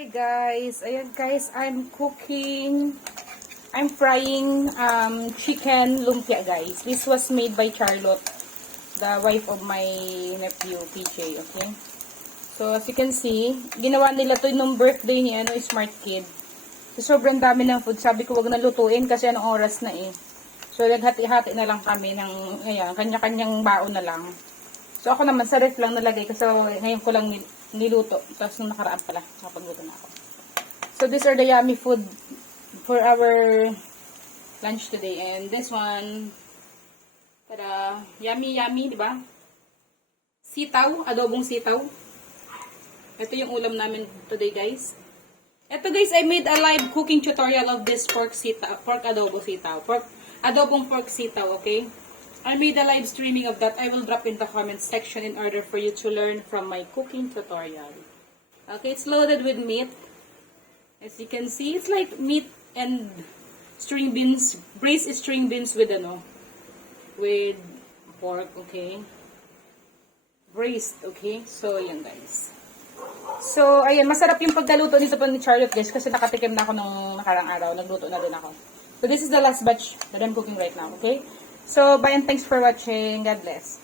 Hi guys, ayan guys, I'm frying chicken lumpia guys. This was made by Charlotte, the wife of my nephew, PJ, okay? So as you can see, ginawa nila to nung birthday ni Smart Kid. So sobrang dami ng food, sabi ko wag na lutuin kasi anong oras na eh. So naghati-hati na lang kami ng, ayan, kanya-kanyang baon na lang. So ako naman sa ref lang nalagay kasi ngayon ko lang niluto. Tapos nung nakaraan pala, nakapagluto na ako. So these are the yummy food for our lunch today. And this one, tada, yummy, di ba? Sitaw, adobong sitaw. Ito yung ulam namin today guys. Ito guys, I made a live cooking tutorial of this pork adobong pork sitaw, okay? I made a live streaming of that. I will drop in the comment section in order for you to learn from my cooking tutorial. Okay, it's loaded with meat. As you can see, it's like meat and string beans, braised string beans with with pork, okay? Braised, okay? So, yan guys. So, ayan, masarap yung pagkaluto nito po ni Charlotte guys kasi nakatikim na ako nung nakarang araw. Nagluto na din ako. So, this is the last batch that I'm cooking right now, okay? So, bye and thanks for watching. God bless.